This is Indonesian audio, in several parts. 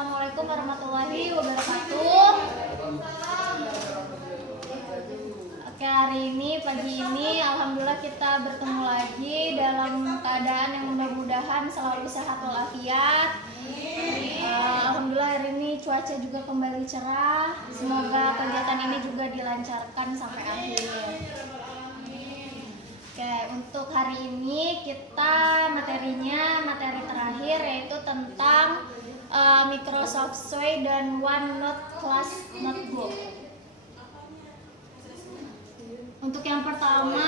Assalamualaikum warahmatullahi wabarakatuh. Oke, hari ini, pagi ini, alhamdulillah kita bertemu lagi dalam keadaan yang mudah-mudahan selalu sehat walafiat. Alhamdulillah hari ini cuaca juga kembali cerah. Semoga kegiatan ini juga dilancarkan sampai akhir. Oke, untuk hari ini kita materi terakhir yaitu tentang Microsoft Sway dan OneNote Class Notebook. Untuk yang pertama,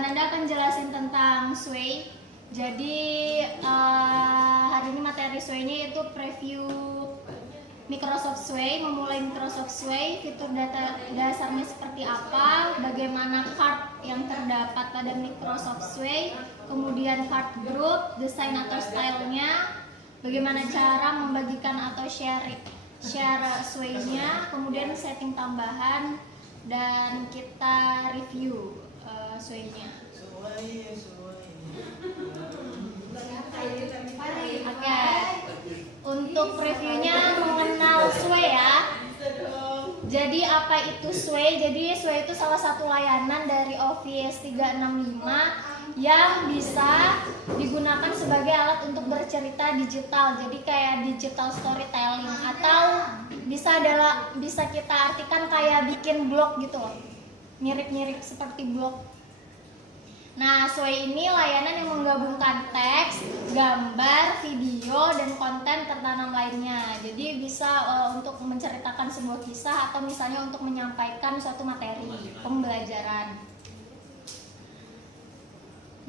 Nanda akan jelasin tentang Sway. Jadi hari ini materi Sway-nya itu preview Microsoft Sway, memulai Microsoft Sway, fitur data dasarnya seperti apa, bagaimana card yang terdapat pada Microsoft Sway, kemudian card group, desain atau stylenya, bagaimana cara membagikan atau share Sway-nya, kemudian setting tambahan, dan kita review Sway-nya. Oke, untuk previewnya mengenal Sway ya. Jadi apa itu Sway? Jadi Sway itu salah satu layanan dari Office 365 yang bisa digunakan sebagai alat untuk bercerita digital. Jadi kayak digital storytelling, atau bisa kita artikan kayak bikin blog gitu loh. Mirip-mirip seperti blog. Nah, Sway ini layanan yang menggabungkan teks, gambar, video, dan konten tertanam lainnya. Jadi bisa untuk menceritakan sebuah kisah atau misalnya untuk menyampaikan suatu materi pembelajaran.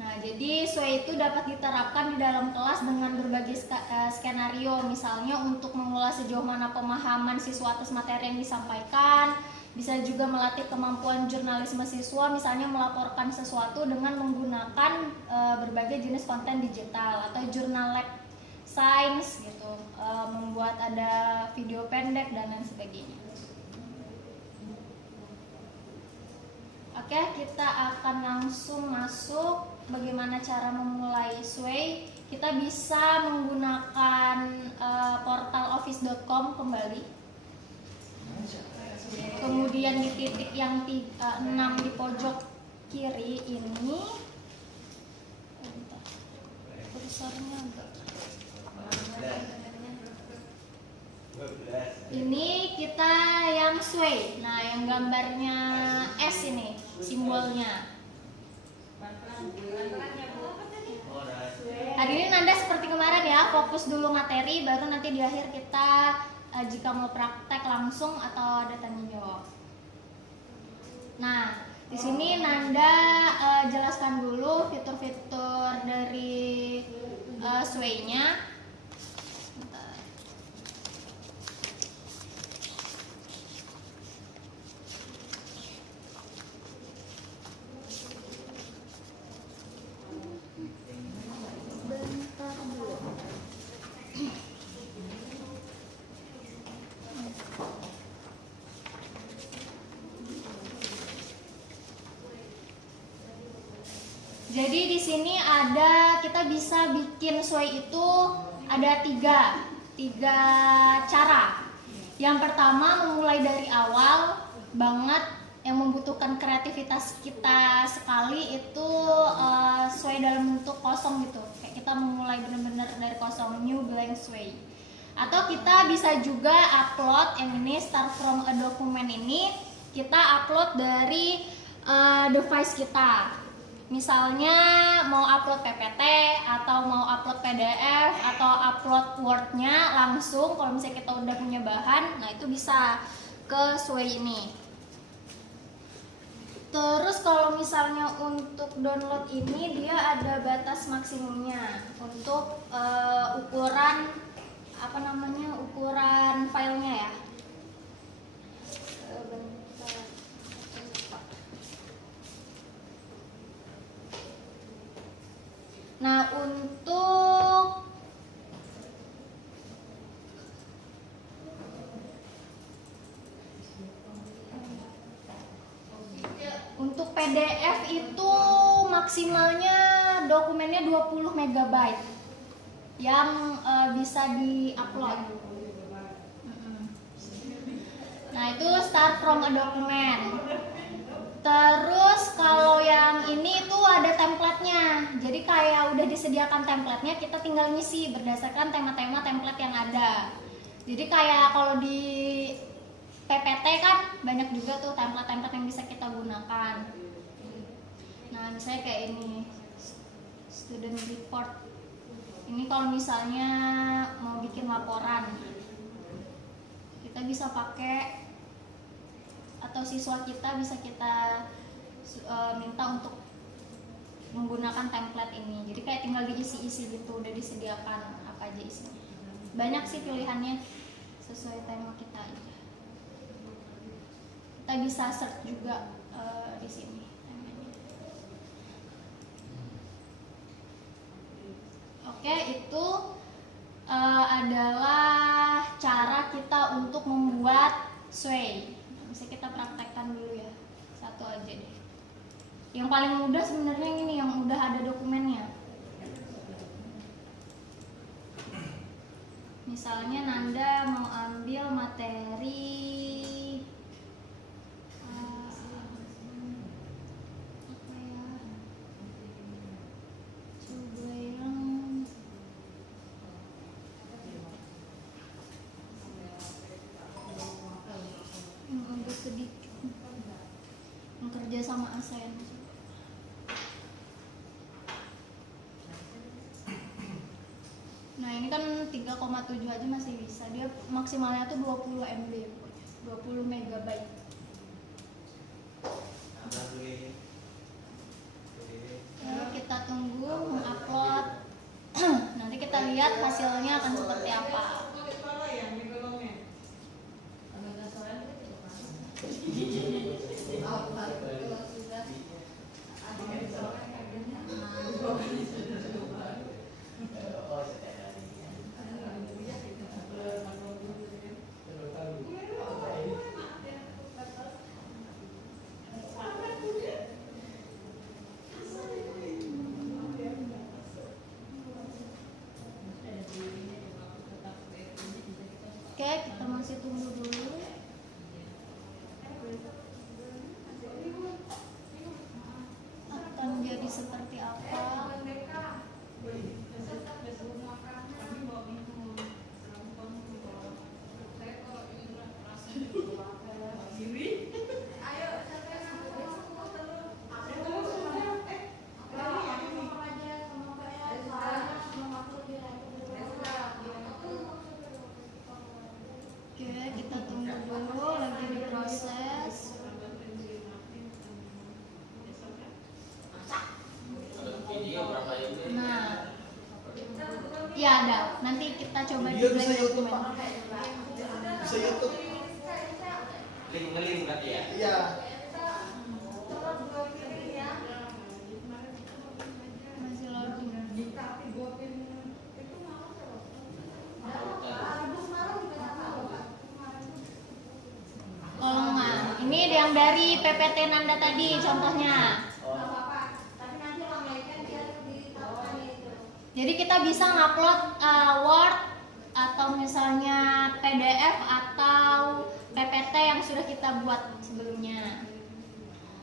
Nah, jadi Sway itu dapat diterapkan di dalam kelas dengan berbagai skenario. Misalnya untuk mengulas sejauh mana pemahaman siswa atas materi yang disampaikan. Bisa juga melatih kemampuan jurnalisme siswa, misalnya melaporkan sesuatu dengan menggunakan berbagai jenis konten digital atau jurnal lab science gitu, membuat ada video pendek dan lain sebagainya. Oke, kita akan langsung masuk bagaimana cara memulai Sway. Kita bisa menggunakan portal office.com kembali. Kemudian di titik yang 6 di pojok kiri ini, kursornya agak. Ini kita yang Sway. Nah, yang gambarnya S ini simbolnya. Hari ini Nanda seperti kemarin ya, fokus dulu materi, baru nanti di akhir kita jika mau praktek langsung atau ada tanya jawab. Nah, di sini Nanda jelaskan dulu fitur-fitur dari Sway-nya. Jadi di sini kita bisa bikin Sway itu ada tiga cara. Yang pertama, memulai dari awal banget yang membutuhkan kreativitas kita sekali itu Sway dalam bentuk kosong gitu. Kayak kita memulai benar-benar dari kosong, new blank Sway. Atau kita bisa juga upload yang ini start from a document ini, kita upload dari device kita. Misalnya mau upload PPT atau mau upload PDF atau upload Word-nya langsung, kalau misalnya kita udah punya bahan, nah itu bisa ke Sway ini. Terus kalau misalnya untuk download ini dia ada batas maksimumnya untuk ukuran ukuran filenya ya. Nah, untuk PDF itu maksimalnya dokumennya 20 MB. yang bisa di-upload. Nah, itu start from a document. Terus kalau yang ini tuh ada template-nya. Jadi kayak udah disediakan template-nya, kita tinggal ngisi berdasarkan tema-tema template yang ada. Jadi kayak kalau di PPT kan banyak juga tuh template-template yang bisa kita gunakan. Nah, misalnya kayak ini student report. Ini kalau misalnya mau bikin laporan, kita bisa pakai, atau siswa kita bisa kita minta untuk menggunakan template ini. Jadi kayak tinggal diisi-isi gitu, udah disediakan apa aja isinya. Banyak sih pilihannya sesuai tema kita aja. Kita bisa search juga di sini. Oke, itu adalah cara kita untuk membuat Sway. Bisa kita praktekkan dulu ya, satu aja deh. Yang paling mudah sebenarnya ini yang udah ada dokumennya. Misalnya Nanda mau ambil materi apa ya? Coba yang agak sedikit yang kerja sama ASEAN. Nah, ini kan 3,7 aja masih bisa. Dia maksimalnya tuh 20 MB, 20 megabyte. Kita tunggu mengupload. Nanti kita lihat hasilnya akan seperti apa. Oke, kita masih tunggu dulu. Akan jadi seperti apa? Kita tunggu dulu, lagi diproses. Nah, ya ada. Nanti kita coba di bisa YouTube, Pak. Bisa YouTube. Link berarti ya? Iya. Masih loading. Oh, nah, ini yang dari PPT Nanda tadi contohnya. Jadi kita bisa ngupload Word atau misalnya PDF atau PPT yang sudah kita buat sebelumnya.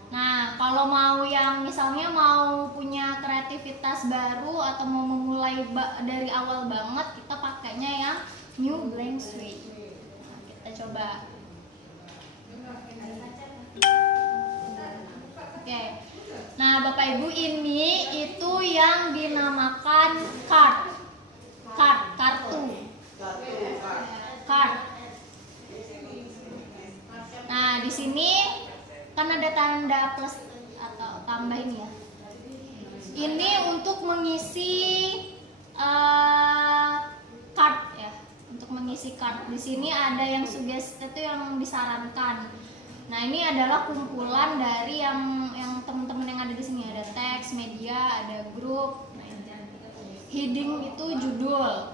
Nah, kalau mau yang misalnya mau punya kreativitas baru atau mau memulai dari awal banget, kita pakainya yang New Blank Slate. Nah, kita coba. Oke. Nah, Bapak Ibu, ini itu yang dinamakan kartu. Nah, di sini kan ada tanda plus atau tambah ini ya. Ini untuk mengisi card ya, untuk mengisi card. Di sini ada yang sugesti itu yang disarankan. Nah, ini adalah kumpulan dari yang teman-teman yang ada di sini, ada teks, media, ada grup. Nah, heading itu judul,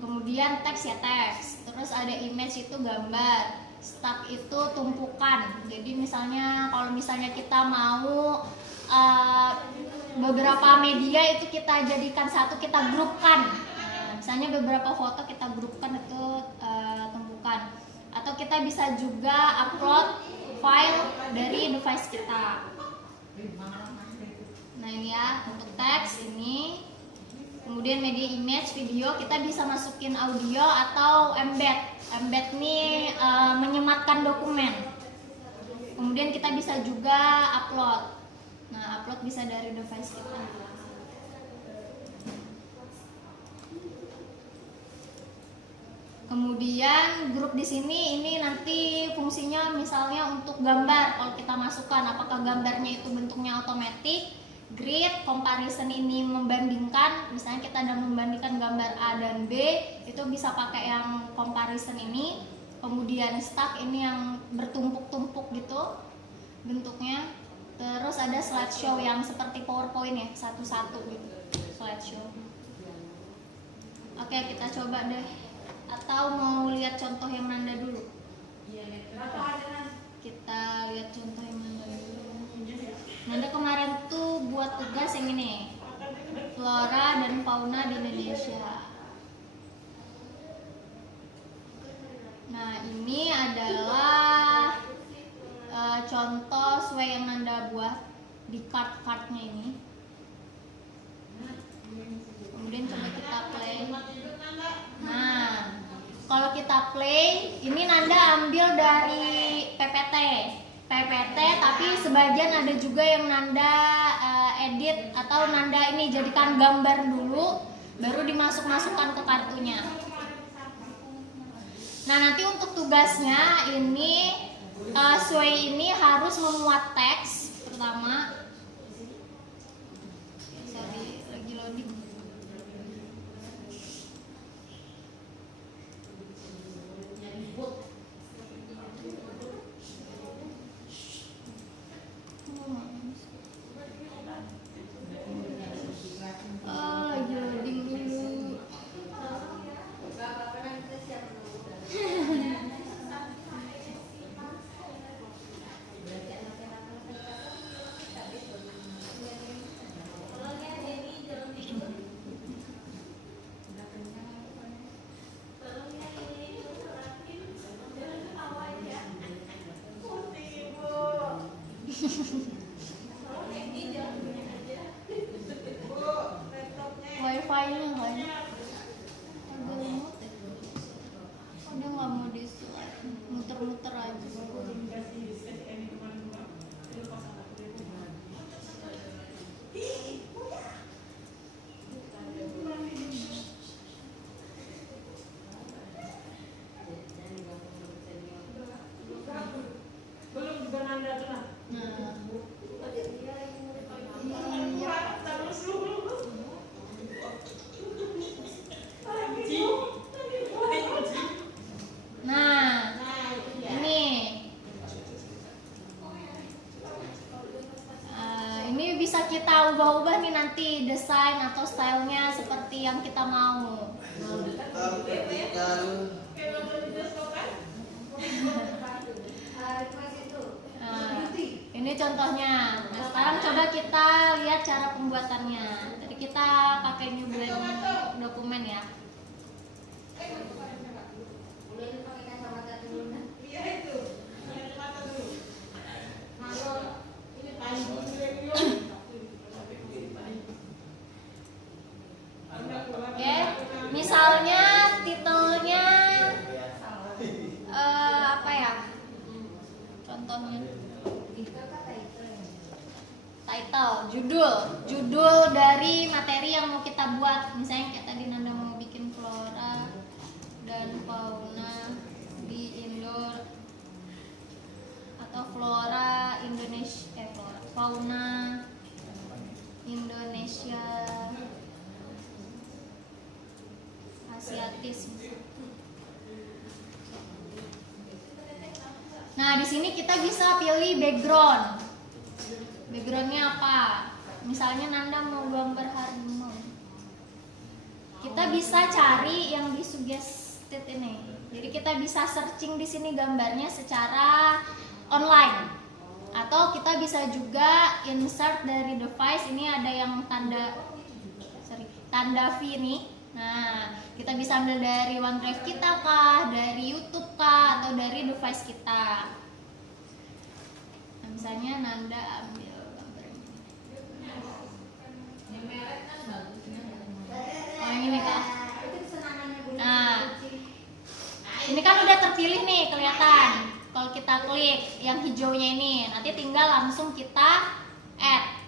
kemudian teks ya teks, terus ada image itu gambar, stack itu tumpukan. Jadi misalnya kalau misalnya kita mau beberapa media itu kita jadikan satu, kita grupkan. Nah, misalnya beberapa foto kita grupkan itu tumpukan, atau kita bisa juga upload file dari device kita. Nah ini ya untuk teks ini. Kemudian media image, video, kita bisa masukin audio atau embed. Embed ini menyematkan dokumen. Kemudian kita bisa juga upload. Nah, upload bisa dari device kita. Kemudian grup di sini ini nanti fungsinya misalnya untuk gambar. Kalau kita masukkan, apakah gambarnya itu bentuknya otomatis, grid, comparison ini membandingkan. Misalnya kita ada membandingkan gambar A dan B, itu bisa pakai yang comparison ini. Kemudian stack ini yang bertumpuk-tumpuk gitu bentuknya. Terus ada slideshow yang seperti PowerPoint ya, satu-satu gitu, slideshow. Oke, kita coba deh. Atau mau lihat contoh yang Nanda dulu? Kita lihat contoh yang Nanda dulu. Nanda kemarin tuh buat tugas yang ini, flora dan fauna di Indonesia. Nah ini adalah contoh sesuai yang Nanda buat di card-cardnya ini. Kemudian coba kita play. Nah, kalau kita play, ini Nanda ambil dari PPT, tapi sebagian ada juga yang Nanda edit atau Nanda ini jadikan gambar dulu, baru dimasukkan ke kartunya. Nah, nanti untuk tugasnya ini Sway ini harus memuat teks pertama. Sorry, lagi loading. Lagi loading dulu. Wifi-nya nggak ini? Agak lemot ya. Dia nggak mau di-slide, muter-muter aja. Nah, ini bisa kita ubah-ubah nih nanti desain atau stylenya seperti yang kita mau. Ini contohnya. Nah, sekarang coba kita lihat cara pembuatannya. Tadi kita pakai new blend dokumen ya. Oke, misalnya titelnya apa ya? Contohnya title, judul dari materi yang mau kita buat. Misalnya kayak tadi Nanda mau bikin flora dan fauna di Indo, atau flora Indonesia, fauna Indonesia Asiatis. Nah, di sini kita bisa pilih background. Backgroundnya apa? Misalnya Nanda mau gambar harimau, kita bisa cari yang di suggested ini. Jadi kita bisa searching di sini gambarnya secara online, atau kita bisa juga insert dari device. Ini ada yang tanda V ini. Nah, kita bisa ambil dari OneDrive kita kah, dari YouTube kah, atau dari device kita. Nah, misalnya Nanda ambil gambar ini. Oh, yang ini kah? Nah, ini kan udah terpilih nih, kelihatan. Kalau kita klik yang hijaunya ini, nanti tinggal langsung kita add.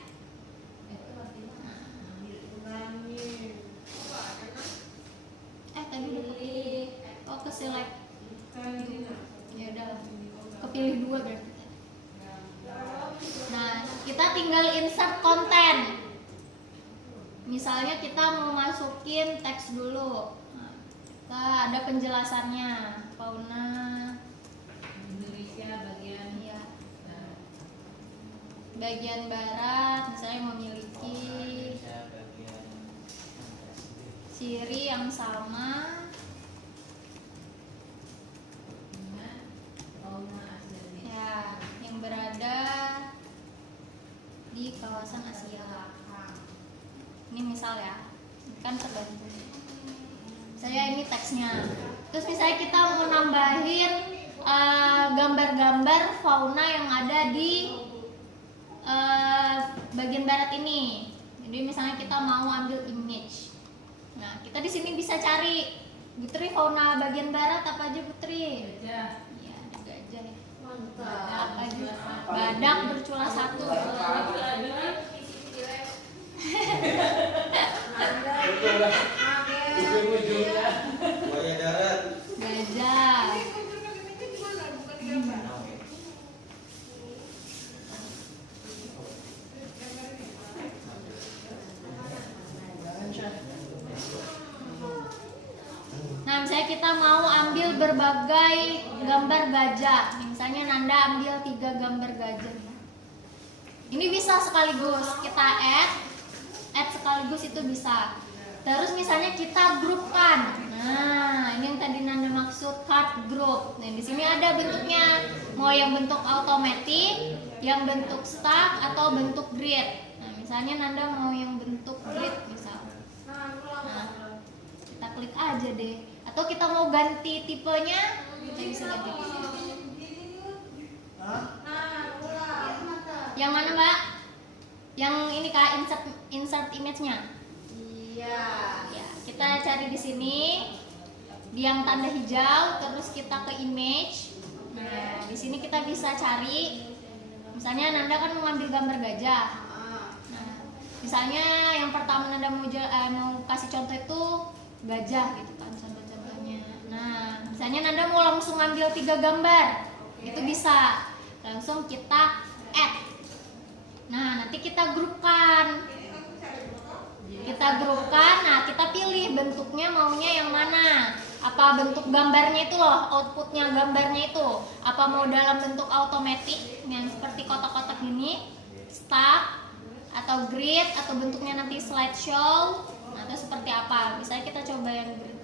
Tadi udah kepilih. Oh, ke select. Ya udah, kepilih 2 berarti. Nah, kita tinggal insert konten. Misalnya kita mau masukin teks dulu. Nah, kita ada penjelasannya. Fauna Indonesia bagian ya. Bagian barat misalnya memiliki ciri yang sama dengan fauna Asia. ya, yang berada di kawasan Asia. Ini misal ya, ini kan terbantu. Saya ini teksnya. Terus misalnya kita mau nambahin gambar-gambar fauna yang ada di bagian barat ini. Jadi misalnya kita mau ambil image. Nah, kita di sini bisa cari, Putri, fauna bagian barat apa aja, Putri? Gajah. Iya, ada gajah ya. Mantap. Apa aja? Badak bercula 1. Betul lah. Ujung-ujungnya buaya darat. Gajah. Nah, misalnya kita mau ambil berbagai gambar gajah. Misalnya Nanda ambil 3 gambar gajah. Ini bisa sekaligus kita add sekaligus itu bisa. Terus misalnya kita grupkan. Nah, ini yang tadi Nanda maksud card group. Nah, di sini ada bentuknya. Mau yang bentuk automatic, yang bentuk stack atau bentuk grid. Nah, misalnya Nanda mau yang bentuk grid misal. Nah, kita klik aja deh. Atau kita mau ganti tipenya, kita bisa ganti tipe. Yang mana, Mbak? Yang ini Kak, insert image-nya. Iya. Ya, kita cari di sini di yang tanda hijau, terus kita ke image. Nah, di sini kita bisa cari. Misalnya Nanda kan mau ambil gambar gajah. Nah, misalnya yang pertama Nanda mau kasih contoh itu gajah gitu kan contoh-contohnya. Nah, misalnya Nanda mau langsung ambil 3 gambar, itu bisa langsung kita add. Nah, nanti kita grupkan. Nah kita pilih bentuknya maunya yang mana. Apa bentuk gambarnya itu loh, outputnya gambarnya itu. Apa mau dalam bentuk automatic yang seperti kotak-kotak gini, stack, atau grid, atau bentuknya nanti slideshow, atau seperti apa. Misalnya kita coba yang grid.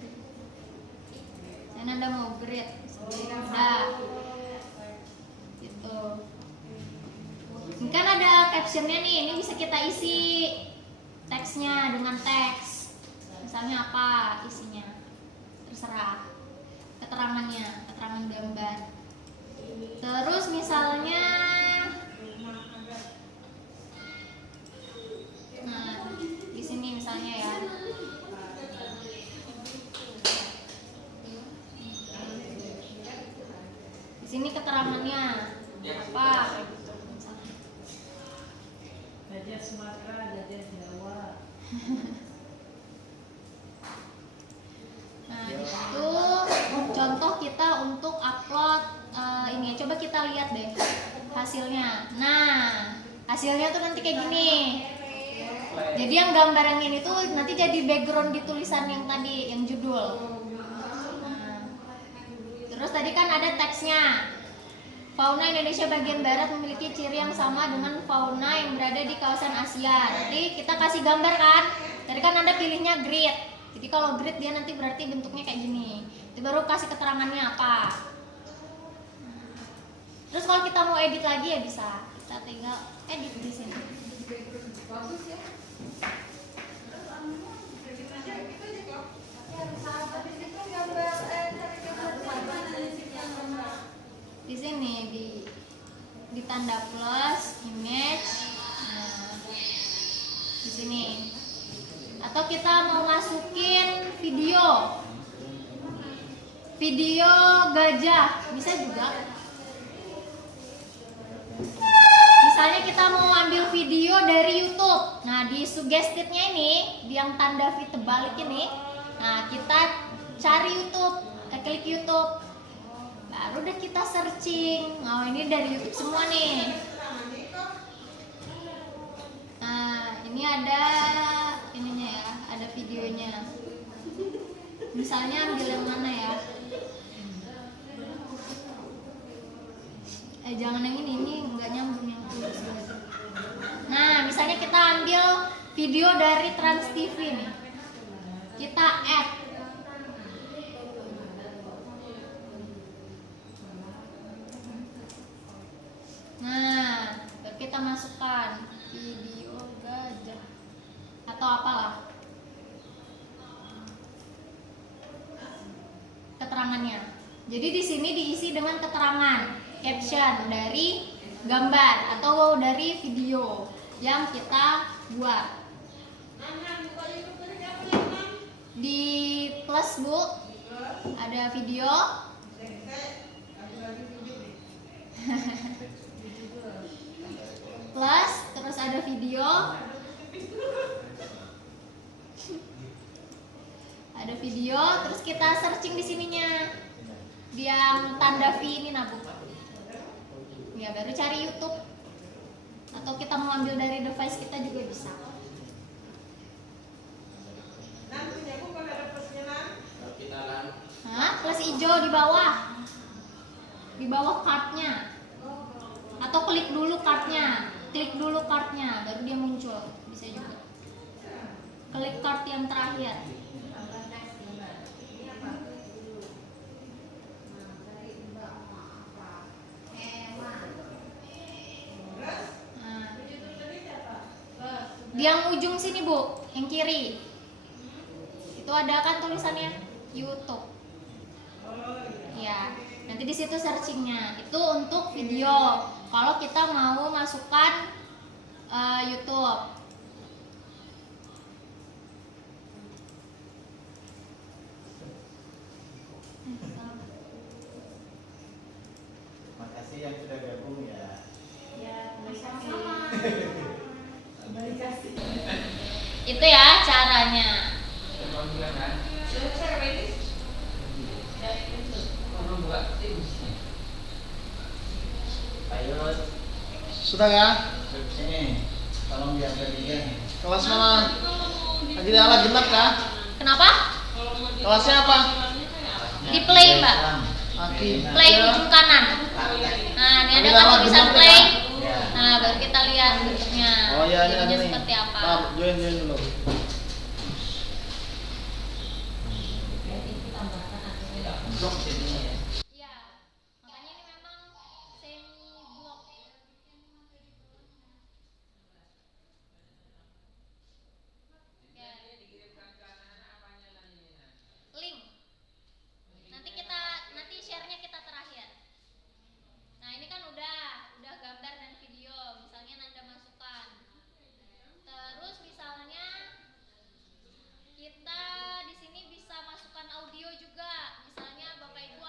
Saya Nanda mau grid, udah. Gitu. Ini kan ada captionnya nih, ini bisa kita isi teksnya dengan teks. Misalnya apa isinya? Terserah. Keterangannya, keterangan gambar. Terus misalnya nah, di sini misalnya ya. Di sini keterangannya apa? Gajah Sumatera, gajah Jawa. Nah, itu contoh kita untuk upload ini. Coba kita lihat deh hasilnya. Nah, hasilnya tuh nanti kayak gini. Jadi yang gambar yang ini tuh nanti jadi background di tulisan yang tadi, yang judul. Nah, terus tadi kan ada teksnya. Fauna Indonesia bagian barat memiliki ciri yang sama dengan fauna yang berada di kawasan Asia. Nanti kita kasih gambar kan. Tadi kan Anda pilihnya grid. Jadi kalau grid dia nanti berarti bentuknya kayak gini. Itu baru kasih keterangannya apa. Terus kalau kita mau edit lagi ya bisa. Kita tinggal edit di sini. Bagus ya. Di sini di tanda plus image. Nah, di sini. Atau kita mau masukin video gajah, bisa juga. Misalnya kita mau ambil video dari YouTube. Nah, di suggested-nya ini, di yang tanda V terbalik ini, nah kita cari YouTube, klik YouTube. Baru deh kita searching. Nah, ini dari YouTube semua nih. Nah, ini ada ininya ya, ada videonya. Misalnya ambil yang mana ya? Jangan yang ini nggak nyambung yang tulis. Nah, misalnya kita ambil video dari Trans TV nih. Kita add. Nah, baru kita masukkan video gajah atau apalah keterangannya. Jadi di sini diisi dengan keterangan caption dari gambar atau dari video yang kita buat. Di plus Bu ada video. Plus terus ada video. Ada video, terus kita searching di sininya. Di yang tanda V ini nah Bu. Ya baru cari YouTube. Atau kita mau ambil dari device kita juga bisa. Hah? Plus hijau di bawah. Di bawah cardnya. Atau klik dulu cardnya. Klik dulu cardnya, baru dia muncul. Bisa juga. Klik card yang terakhir. Di yang ujung sini Bu, yang kiri. Itu ada kan tulisannya YouTube. Ya, nanti di situ searchingnya. Itu untuk video. Kalau kita mau masukkan YouTube. Makasih yang sudah gabung ya. Ya, sama-sama. Itu ya caranya. Ayo, Sudah ya? sini. Tolong biar bertiga. Kelas mana? Lagi di alat genap kah? Kenapa? Kelasnya apa? Di play Mbak. Aki. Play ujung kanan. Nah, ini ada kan tulisan play. Nah, baru kita lihat bentuknya. Oh iya, ini ada Bentuknya nih. seperti apa. Nah, join dulu. Blok jadinya ya. Iya. Makanya ini memang semi blok. Ya. Link. Nanti share-nya kita terakhir. Nah, ini kan udah gambar dan video. Misalnya Nanda masukkan. Terus misalnya kita di sini bisa masukkan audio juga. Misalnya Bapak Ibu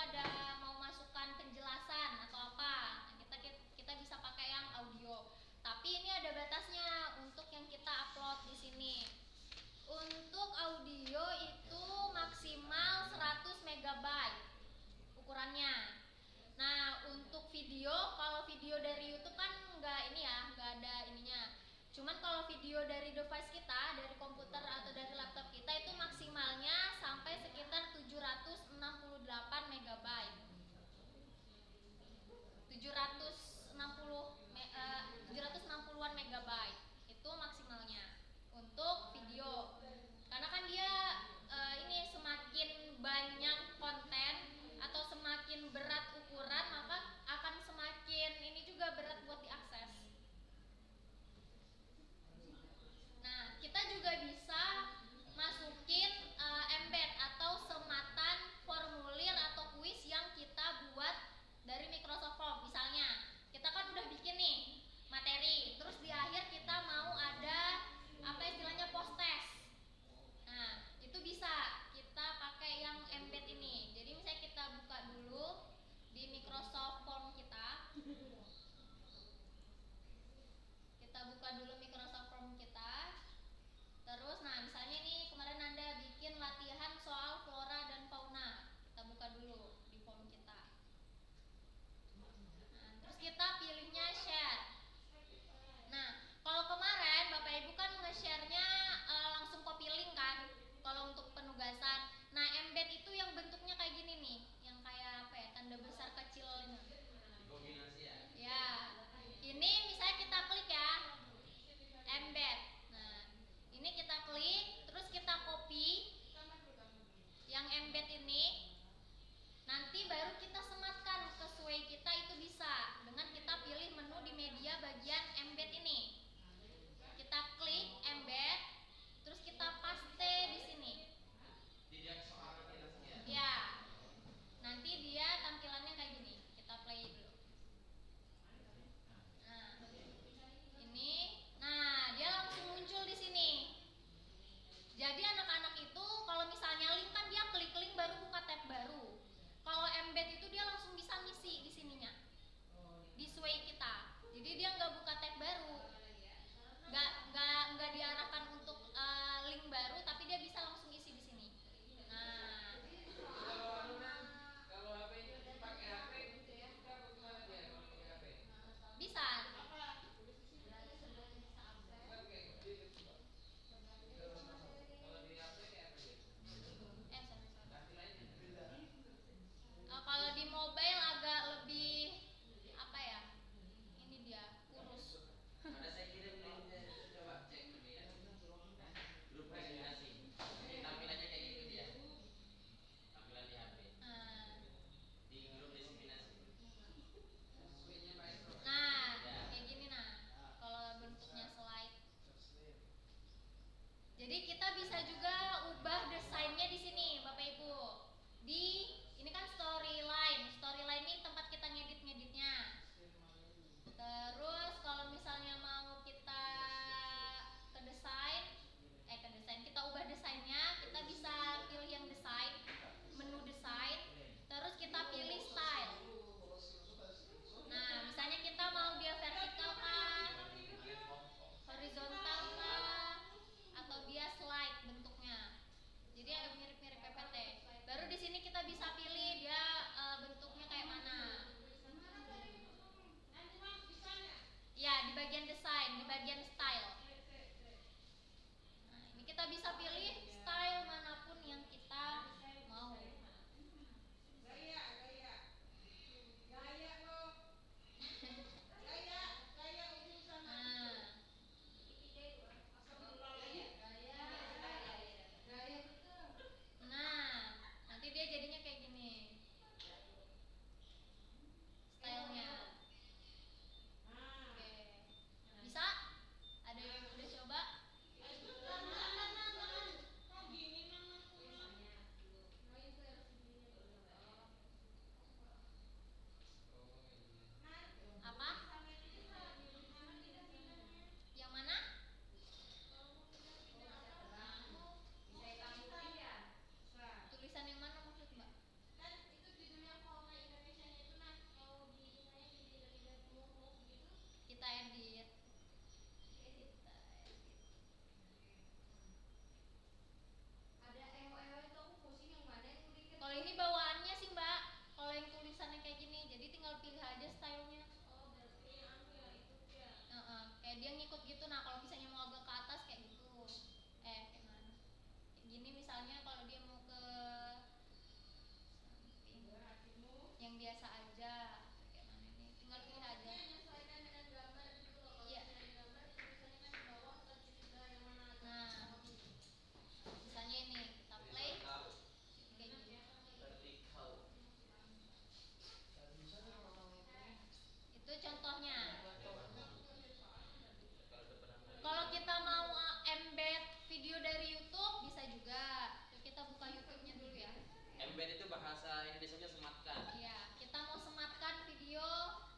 bahasa Indonesianya sematkan. Iya, kita mau sematkan video,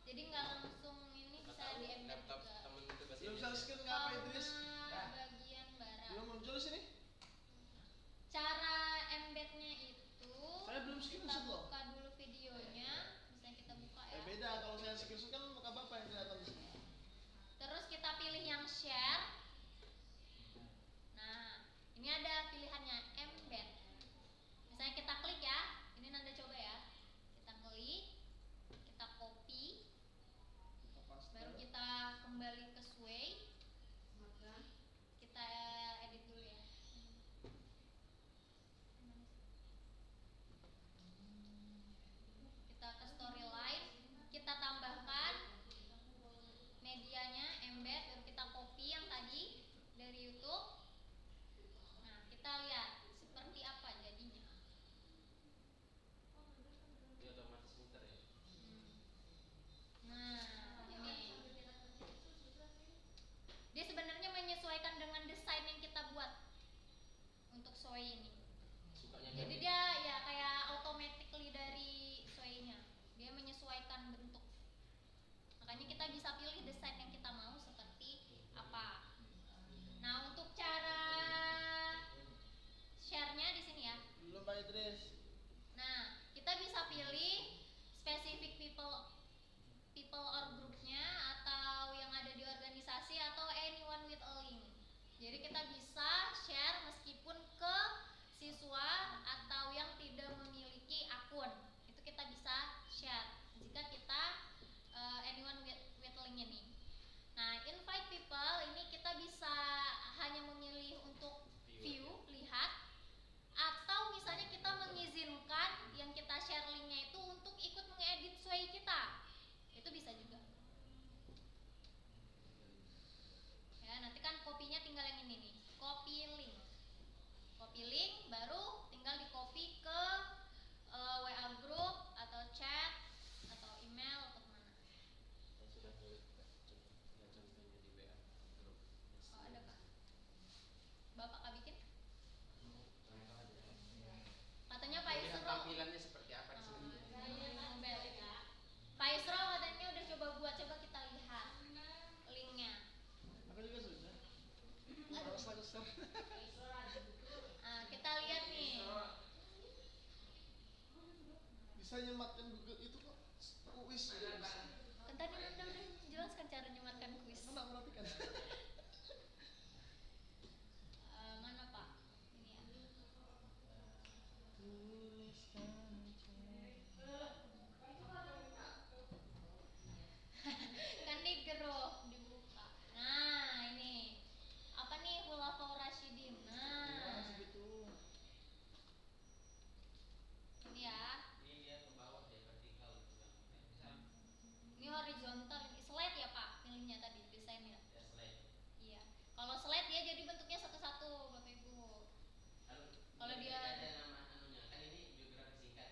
jadi nggak langsung ini Nggak bisa tahu di embed laptop juga. temen itu bahasa Belum Indonesia. subscribe nggak apa Idris? Bagian barat. Belum muncul sini? Cara embednya itu Saya belum kita screenshot loh. buka dulu videonya, misalnya kita buka ya. Beda kalau saya screenshot kan muka bapak yang kelihatan di sini. Terus kita pilih yang share. Nah, ini ada pilihannya embed. Misalnya kita klik ya, ini Nanda coba ya. Kita klik, kita copy, Kita paste. baru kita kembali ke Sway. Maka Kita edit dulu ya. Kita ke storyline, kita tambahkan medianya embed, baru kita copy yang tadi dari YouTube. Nah, kita lihat seperti apa jadinya. Dia otomatis muter ya. Nah, ini dia sebenarnya menyesuaikan dengan desain yang kita buat untuk Sway ini. Sukanya Jadi gitu. dia ya kayak automatically dari Sway-nya. Dia menyesuaikan bentuk. Makanya kita bisa pilih desain yang kita mau seperti apa. Nah, untuk cara share-nya di sini ya. Belum Pak Idris. Nah, kita bisa pilih specific people or groupnya, atau yang ada di organisasi, atau anyone with a link. Jadi kita bisa share meskipun ke siswa atau yang tidak memiliki akun. Itu kita bisa share jika kita anyone with link ini. Nah, invite people ini kita bisa hanya memilih untuk view, lihat, atau misalnya kita mengizinkan yang kita share linknya itu untuk ikut mengedit Sway kita. Itu bisa juga. Ya, nanti kan kopinya tinggal yang ini nih, copy link. Copy link baru tinggal di copy ke WA group atau chat atau email atau kemana. Saya sudah nulis contohnya di WA grup. Oh, ada Pak. Bapak Kak bikin? Contoh aja. Katanya Pak Lihat Isro. tampilannya seperti apa di sini. Mobile. Pak Isro katanya udah coba buat, coba kita lihat linknya. Aku juga sudah. Harus lagu share. Nah, kita lihat nih. Bisa nyematkan Google itu kok. Kuis juga bisa. Kan tadi Nanda udah jelaskan cara nyematkan kuis. Mana berarti kan? Mana Pak? Ini ya. Kan di grup dibuka. Nah, ini apa nih, Khulafaur Rasyidin. Nah, Segitu. ini ya. Ini dia ke bawah ya vertikal gitu kan. Bisa Ini horizontal, ini slide ya Pak, pilihnya tadi desainnya. ya slide. Iya. Kalau slide dia jadi bentuknya satu-satu, Bapak Ibu. Lalu Kalau ini dia- ada nama anunya kan, ini biografi singkat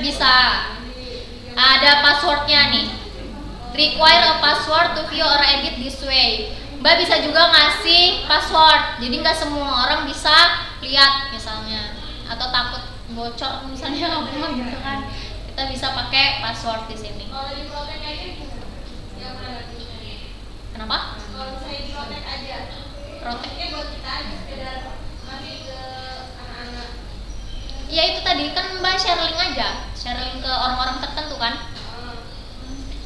Bisa. Ada passwordnya nih. Require a password to view or edit this way. Mbak bisa juga ngasih password. Jadi nggak semua orang bisa lihat misalnya. Atau takut bocor misalnya apa gitu kan. Kita bisa pakai password di sini. Kalau di protek aja yang mana tulisannya? Kenapa? Kalau misalnya di protek aja, proteknya buat kita aja sekedar nanti ke anak-anak. Ya itu tadi kan Mbak share link aja, share link ke orang-orang tertentu kan.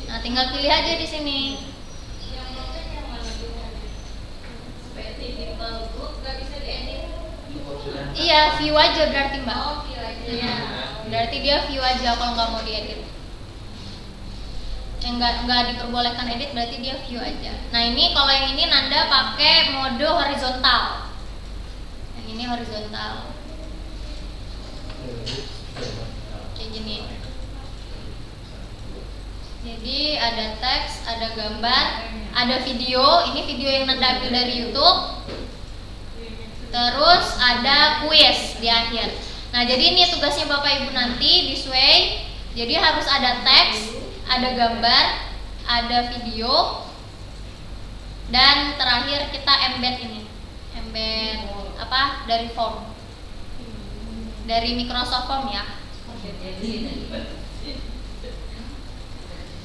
Nah tinggal pilih aja di sini. Yang protek yang mana tulisannya? PT Digital Group nggak bisa diedit. Iya view aja berarti Mbak. Oh, view aja. Iya, berarti dia view aja kalau nggak mau diedit. Yang nggak diperbolehkan edit berarti dia view aja. Nah ini kalau yang ini Nanda pakai mode horizontal. Yang ini horizontal. Kayak gini. Jadi ada teks, ada gambar, ada video. Ini video yang Nanda ambil dari YouTube. Terus ada kuis di akhir. Nah jadi ini tugasnya Bapak Ibu nanti this way. Jadi harus ada teks, ada gambar, ada video, dan terakhir kita embed ini, embed apa dari form, dari Microsoft Form ya.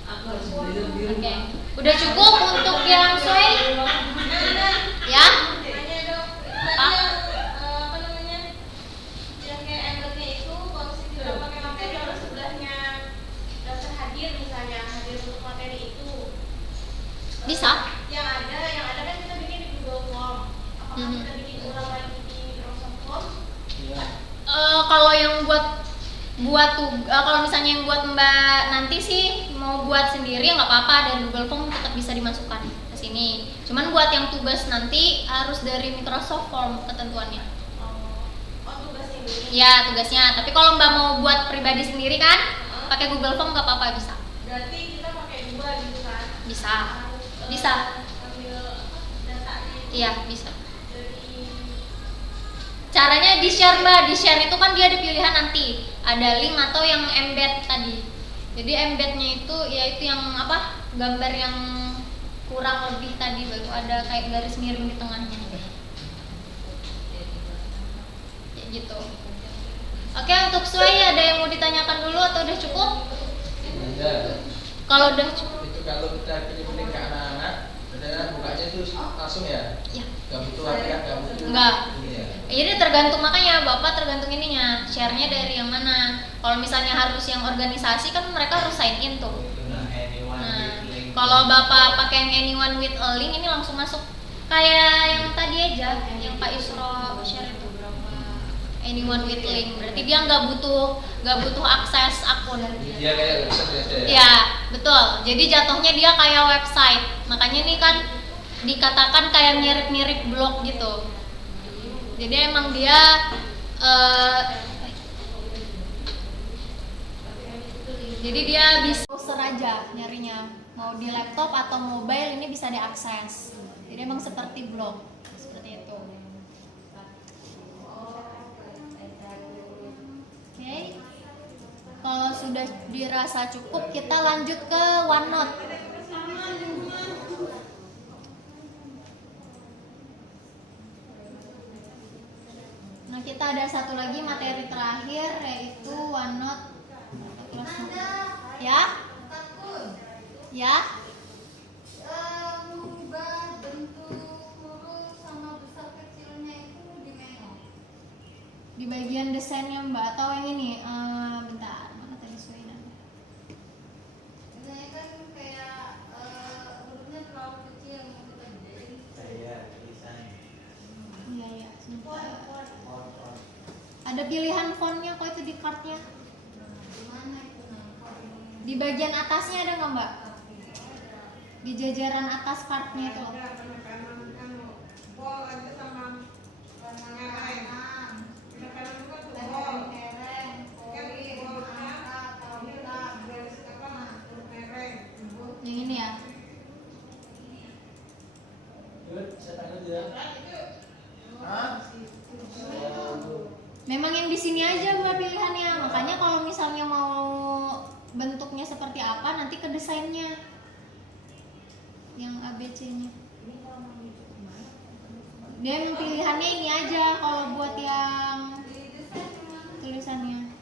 Oke, udah cukup untuk yang sway? Ya? Tanya dong. Apa? Apa namanya? Yang kayak embednya itu kalau misalnya tidak pakai materi harus sebelahnya daftar hadir misalnya hadir untuk materi itu. Bisa? Yang ada kan kita bikin di Google Form. Apakah Mhm. kita bikin ulang lagi di Microsoft Form? Iya. Kalau yang kalau misalnya yang buat Mbak nanti sih mau buat sendiri nggak apa-apa, dari Google Form tetap bisa dimasukkan ke sini. Cuman buat yang tugas nanti harus dari Microsoft Form ketentuannya. Oh tugasnya ini. Ya tugasnya. Tapi kalau Mbak mau buat pribadi sendiri kan, pakai Google Form nggak apa-apa, bisa. Berarti kita pakai dua gitu kan? Bisa. Harus, Bisa. ambil datanya itu Iya bisa. dari Caranya di share Mbak, di share itu kan dia ada pilihan nanti, ada link atau yang embed tadi. Jadi embednya itu yaitu yang apa, gambar yang kurang lebih tadi, baru ada kayak garis miring di tengahnya. Kayak gitu. Oke, untuk Sway ada yang mau ditanyakan dulu atau udah cukup? Ada. Kalau udah cukup, Itu kalau kita pilih-pilih ke anak-anak, benar bukanya itu langsung ya? ya. Gak butuh latihan, gak butuh. Enggak. Iya. Ini tergantung, makanya Bapak tergantung ininya, share-nya dari yang mana. Kalau misalnya harus yang organisasi kan mereka harus sign in tuh. Nah, anyone Nah, with link. kalau Bapak pakai yang anyone with a link ini langsung masuk. Kayak yang tadi aja, yang Pak Isro share itu. Anyone with link, berarti dia nggak butuh akses akun. Dia kayak website ya? Ya, betul. Jadi jatuhnya dia kayak website. Makanya ini kan dikatakan kayak mirip-mirip blog gitu. Jadi emang dia jadi dia bisa browser aja nyarinya, mau di laptop atau mobile ini bisa diakses. Jadi emang seperti blog, seperti itu. Oke, kalau sudah dirasa cukup kita lanjut ke OneNote. Nah kita ada satu lagi materi terakhir yaitu OneNote. Ya? Ya? Mengubah bentuk huruf sama besar kecilnya itu di mana? Di bagian desainnya Mbak atau yang ini? Bentar, mana tadi Suinannya? Biasanya kan kayak hurufnya terlalu kecil mau kita gedein. Saya desain. Iya ya, sebentar. Ada pilihan fontnya kok itu di kartnya. Di mana itu nah? Di bagian atasnya ada nggak Mbak? Di jajaran atas kartnya itu. Yang ini ya. Saya tanya dia. Hah? Memang yang di sini aja gua pilihannya. Makanya kalau misalnya mau bentuknya seperti apa nanti ke desainnya. Yang ABC-nya. Dia emang pilihannya ini aja kalau buat yang tulisannya.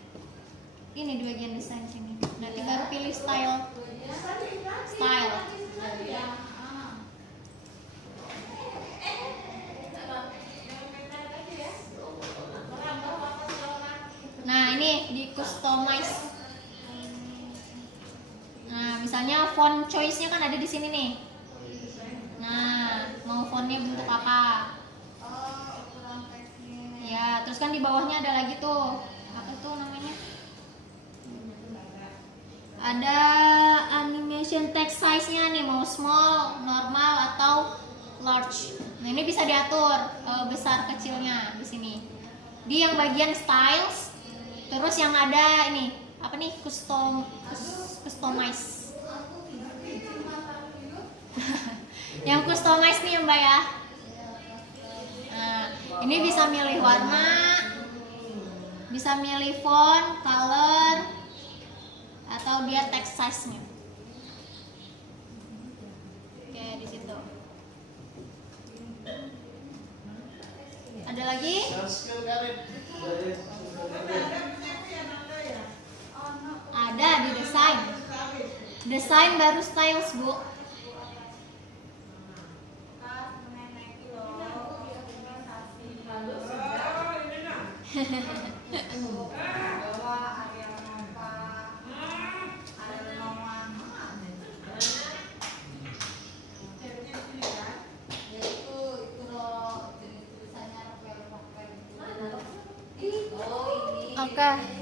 Ini di bagian desain sini. Nanti baru pilih style. Style. Nah, ini di customize. Nah, misalnya font choice-nya kan ada di sini nih. Nah, mau fontnya bentuk apa? Oh, ukuran teksnya. Ya, terus kan di bawahnya ada lagi tuh. Apa tuh namanya? Ada animation text size-nya nih, mau small, normal atau large. Nah, ini bisa diatur besar kecilnya di sini. Di yang bagian styles, terus yang ada ini, apa nih? Customize. Yang customize nih Mbak ya. Nah, ini bisa milih warna, bisa milih font, color, atau dia text size-nya. Oke, di situ. Ada lagi? Skill Karin. Ada di desain. Desain baru styles, Bu. Oh, ini. Oke.